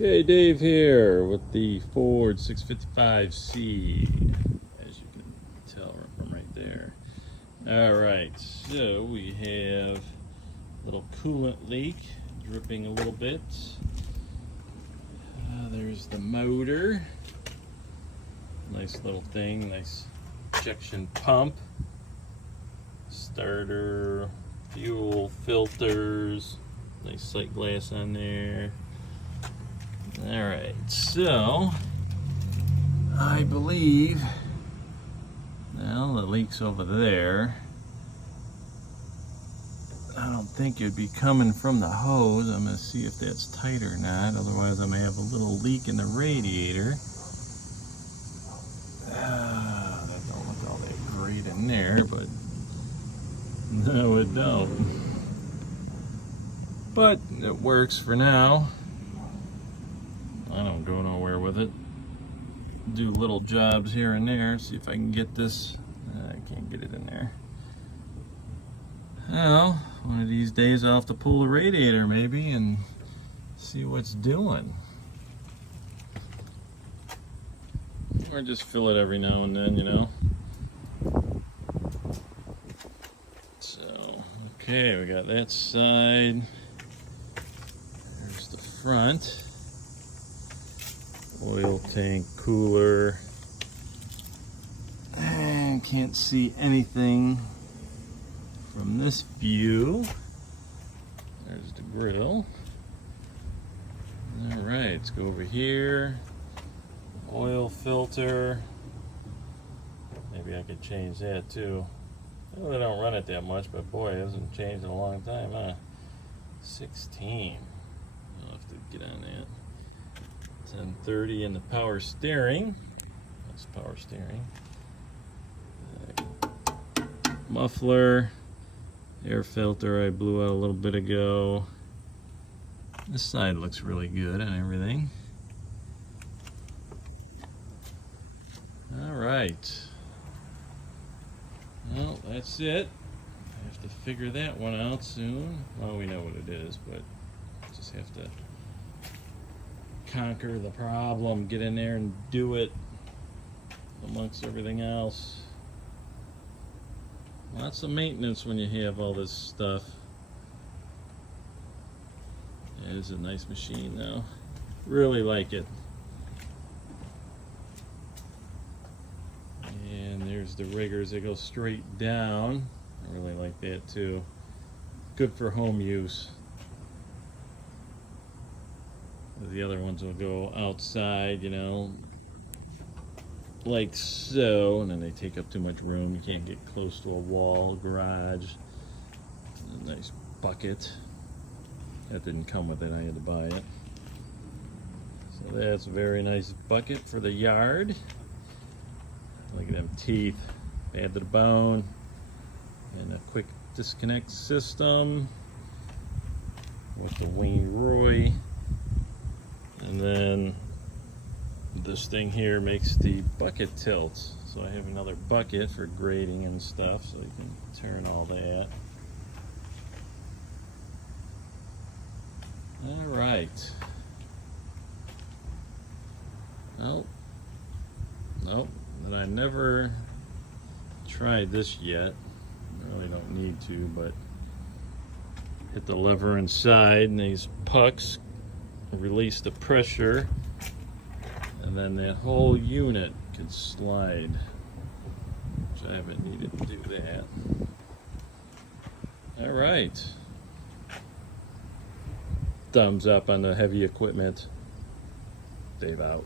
Okay, Dave here with the Ford 655C, as you can tell from right there. Alright, so we have a little coolant leak dripping a little bit. There's the motor. Nice little thing, nice injection pump. Starter, fuel filters, nice sight glass on there. Alright, so I believe now the leak's over there. I don't think it'd be coming from the hose. I'm going to see if that's tight or not. Otherwise I may have a little leak in the radiator. That don't look all that great in there, but no, it don't. But it works for now. I don't go nowhere with it. Do little jobs here and there. See if I can get this. I can't get it in there. Well, one of these days I'll have to pull the radiator maybe and see what's doing. Or just fill it every now and then, you know. So, okay, we got that side. There's the front. Oil tank, cooler, and can't see anything from this view. There's the grill. All right, let's go over here. Oil filter. Maybe I could change that too. I really don't run it that much, but boy, it hasn't changed in a long time, huh? 16. I'll have to get on that. 1030 in the power steering. That's power steering. Muffler, air filter I blew out a little bit ago. This side looks really good and everything. All right. Well, that's it. I have to figure that one out soon. Well, we know what it is, but just have to conquer the problem, get in there and do it amongst everything else. Lots of maintenance when you have all this stuff. It is a nice machine though. Really like it. And there's the riggers that go straight down. I really like that too. Good for home use. The other ones will go outside, you know, like so, and then they take up too much room. You can't get close to a wall, garage. A nice bucket. That didn't come with it, I had to buy it. So that's a very nice bucket for the yard. Look at them teeth, bad to the bone. And a quick disconnect system with the Wayne Roy. And then this thing here makes the bucket tilt. So I have another bucket for grading and stuff, so you can turn all that. All right. Nope. And I never tried this yet. I really don't need to, but hit the lever inside and these pucks release the pressure, and then that whole unit could slide, which I haven't needed to do that. All right. Thumbs up on the heavy equipment. Dave out.